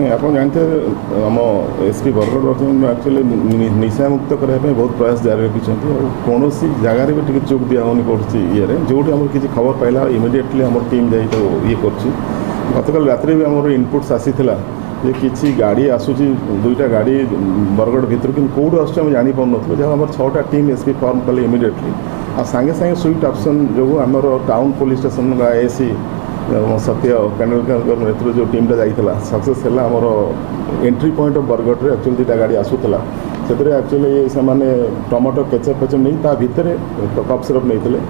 नहीं आप जानते आम एसपी बरगढ़ वर्तमान एक्चुअली निशा मुक्त करने बहुत प्रयास जारी रखिंट कौन जगार भी टी चुप दिया होनी पड़ी ये जो किसी खबर पाइला इमिडिएटली आम टीम जा ये करतकाल रात भी आम इनपुट्स आसी जे किसी गाड़ी आसूची दुईटा गाड़ी बरगढ़ भितर कि कौट आसमें जापर नुँ जहाँ आम 6टा टीम एसपी फॉर्म कले इमिडिएटली आ सांगे सांगे स्विफ्ट ऑप्शन जो आमर टाउन पुलिस स्टेशन आईएसी सत्य पेंडलकर नेतृत्व जो टीमटा जाइला सक्सेस है आमर एंट्री पॉइंट ऑफ बरगढ़ रे एक्चुअली दुईटा गाड़ी आसूला से एक्चुअली से टमाटो केचप फेचप नहीं ता भितर कप सिरप नहीं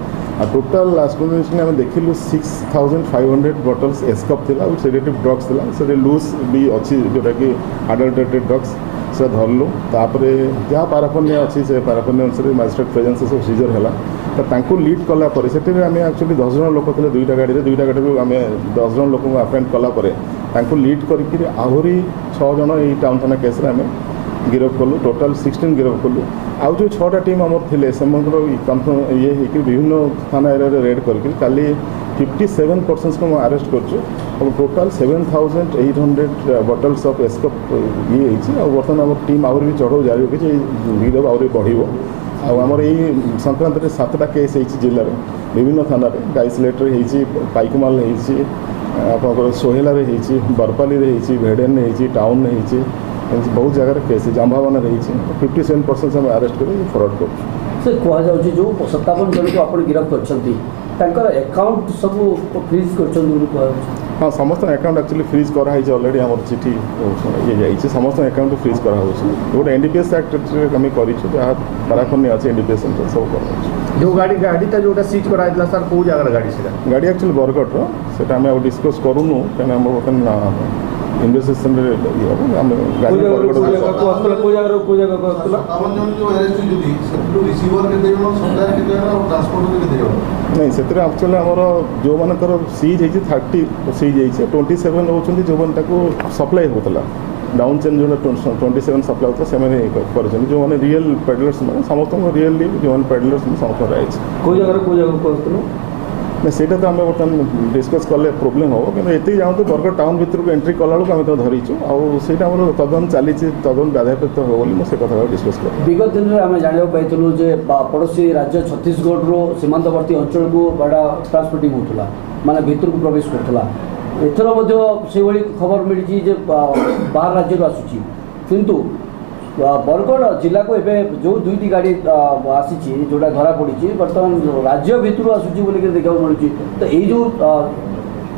टोटाल लास्ट आम देखिलु 6500 बॉटल्स एस्कप थी सेडेटिव ड्रग्स थी लूज भी अच्छी जोटा कि अडल्टेटेड ड्रग्स से धरलु तापर जहाँ पाराफोनिया अच्छी से पाराफोनिया अनुसार मजिस्ट्रेट प्रेजेंस सब सीजर है तो लीड कलापर से आम एक्चुअली 10 जन लोक थे दुईटा गाड़ी आम 10 जन लोक अपेंड कलापर लीड करके आहरी 6 जन ये टाउन थाना केस आम गिरफ कलु टोटाल 16 गिरफ कलु आउ जो 6टा टीम आमर थे से ये विभिन्न थाना एरिया रेड करके काली 57 पर्सन्स को अरेस्ट कर टोटाल 7800 बॉटल्स ऑफ एस्कप ये बर्तमान आम टीम आहरी भी चढ़ाऊ जारी रखी गिरफ आहरी बढ़ो आमर यही संक्रांत 7टा केस जिले में विभिन्न थाना गाइसलेटर पाइकमाल आप सोहेला बरपाली भेडेन टाउन बहुत जगह केस अंबाबाना 57% आम अरेस्ट कर फरवर्ड कर कहु जो 57 जन को आप गिरफ्त कर अकाउंट सब फ्रीज कर हाँ समस्त अकाउंट एक्चुअली फ्रीज कराई अलरेडी आम चिठी ये जाइए समस्त अकाउंट फ्रीज कराऊँ गोटे एनडीपीएस एक्ट आम कर पाराफोन अच्छे एनडीपीएस सब कर जो गाड़ी जो सीज कराई सर कौ जगह गाड़ी से गाड़ी एक्चुअली बरगढ़ से आम डिस्कस करूँ कहीं बर्तमान इन्वेस्टिगेशन नहीं से एक्चुअली आमर जो मानकर सीज हो 30 सीज हो 27 होती जो मैंने सप्लाई होता डाउन चेन जो 27 सप्लाई होता से जो मैंने रियल पेडलर्स मैंने समस्त रियली जो पेडलर्स समस्त रही नहीं से आम बर्तमान डिस्कस कले प्रोब्लेम हम कि ये जानते बरगढ़ टाउन भर को एंट्री कला आम तो धरीचु आईटा तदन चली तदन बाधाप्राप्त हो बोली से कथा डिस्कस कर विगत दिन में आम जाना पाइलु जे पड़ोशी राज्य छत्तीसगढ़ सीमांतवर्ती अंचल को बड़ा ट्रांसपोर्टिंग होता माने भीतर को प्रवेश करता एथर खबर मिली बाहर राज्य आसूची किंतु बरगढ़ जिला को एवं जो 2टी गाड़ी आसी जोटा धरा पड़ी बर्तमान राज्य भितर आसूची बोलिक देखा मिलूँ तो यही जो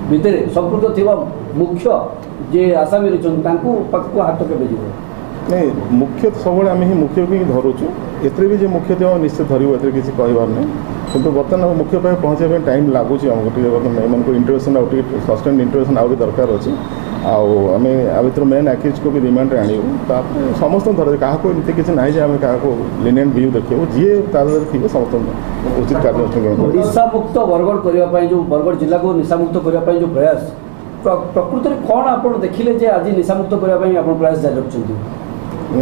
भितर संपुक्त थी मुख्य जे आसामी रही पाक हाथ के नहीं मुख्य सब आम ही मुख्य भी धरुचु एथे भी जो मुख्य थी निश्चित धरव ए किसी कहबार नहीं किंतु बर्तमान मुख्य पाए पहुँचे टाइम लगुच आमको बर्तमान intervention out sustain intervention out दरकार अच्छी आम आ मेन आक्यूज को भी रिमांड आणु समस्त धर क्या एमती किसी ना आम क्या लिनियंट व्यू देखो जी तार थी समस्त उचित कार्य निशा मुक्त बरगढ़ करने जो बरगढ़ जिला को निशा मुक्त करने जो प्रयास प्रकृत में कौन आप देखिले आज निशा मुक्त करने आप प्रयास जारी रखते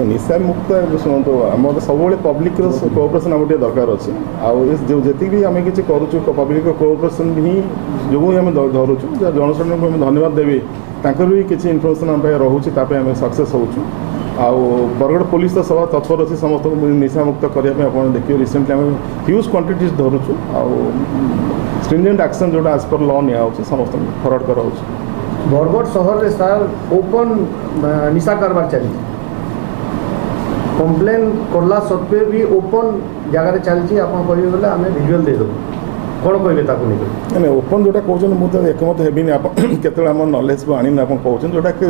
निशा मुक्त शुणु आम सब पब्लिक कोऑपरेशन आम दरकार अच्छे आती भी आम किसी करुचु पब्लिक कोऑपरेशन ही जो आम धरुचु जनसाधारण को धन्यवाद देवी तांकर भी किसी इनफर्मेशन आम रोचे आम सक्सेस होचु बरगढ़ पुलिस तो सब तत्पर अच्छी समस्त निशा मुक्त करने आप देखिए रिसेंटली आम ह्यूज क्वांटिटीज धरुचु स्ट्रिंजेंट एक्शन जोटा एज पर लॉ निया समस्त फरवर्ड कराऊँ बरगढ़ सहर में सार ओपन निशा कारबार चली कम्प्लेन करला सत्वे भी ओपन जगह चलती आप कहे आम भिजुआल देदेव कौन कहे नहीं ओपन जोटा कहते मुझे एकमत हेबी केत आम नॉलेज को आनी आप कहते जोटा कि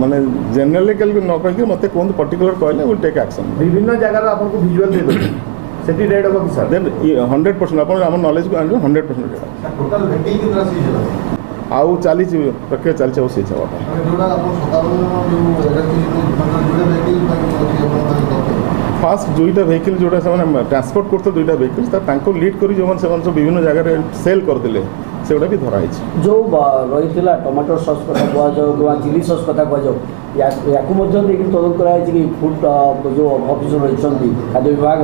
माने जेनराली न कहीं मत कहते पर्टिकुलर कहले विल टेक एक्शन विभिन्न जगह आपको भिजुआल देदेव से रेड हम कि सर देन 100% आप नॉलेज को आने 100% टोटल भेटिल कितना सीज है आउ चली प्रक्रिया चलती से फास्ट दुईटा वेहिकल जोटा से ट्रांसपोर्ट करते दुईटा वेहिकल लीड कर जो सब विभिन्न जगह सेल करते से गुटा भी धराई जो रही टमाटो सॉस कथा कह चिली सॉस कथा कह या तदन कर फूड जो ऑफिसर रही खाद्य विभाग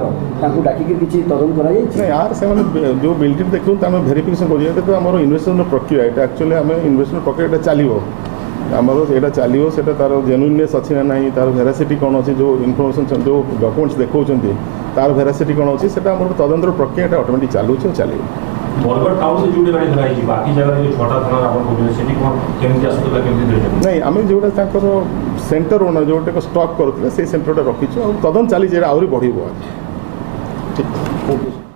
डाकिक किसी तदन कर यार से जो बिल्डिंग देखते आम भेरिफिकेशन कर आम इन्वेस्टमेंट प्रक्रिया यहाँ एक्चुअली आम इन्वेस्टमेंट प्रक्रिया चलो ଆମର ଏଇଟା ଚାଲିବ, ସେଇଟା ତାର ଜେନ୍ୟୁଇନନେସ୍ ଅଛି ନା ନାହିଁ, ତାର ଭେରାସିଟି କ'ଣ ଅଛି, ଯେଉଁ ଇନଫର୍ମେସନ୍ ଯେଉଁ ଡକୁମେଣ୍ଟସ୍ ଦେଖାଉଛନ୍ତି ତାର ଭେରାସିଟି କ'ଣ ଅଛି, ସେଇଟା ଆମର ତଦନ୍ତର ପ୍ରକ୍ରିୟାଟା ଅଟୋମେଟିକ୍ ଚାଲୁଛି ଆଉ ଚାଲିବ। ବରଗଡ଼ ଟାଉନ ସେ ଯୋଉଠି ଗାଡ଼ି ଧରା ହେଇଛି, ବାକି ଜାଗାରେ ଯେଉଁ ଛଅଟା ଥାନା ଆପଣ କହୁଛନ୍ତି ସେଠି କ'ଣ କେମିତି ଆସୁଥିଲା, କେମିତି ଦେଇଛନ୍ତି? ନାଇଁ, ଆମେ ଯେଉଁଟା ତାଙ୍କର ସେଣ୍ଟର ଓନର ଯେଉଁଟାକ ଷ୍ଟକ୍ କରୁଥିଲେ ସେଇ ସେଣ୍ଟରଟା ରଖିଛୁ, ଆଉ ତଦନ୍ତ ଚାଲିଛି, ଏଇଟା ଆହୁରି ବଢ଼ିବ। ଠିକ୍। Thank you.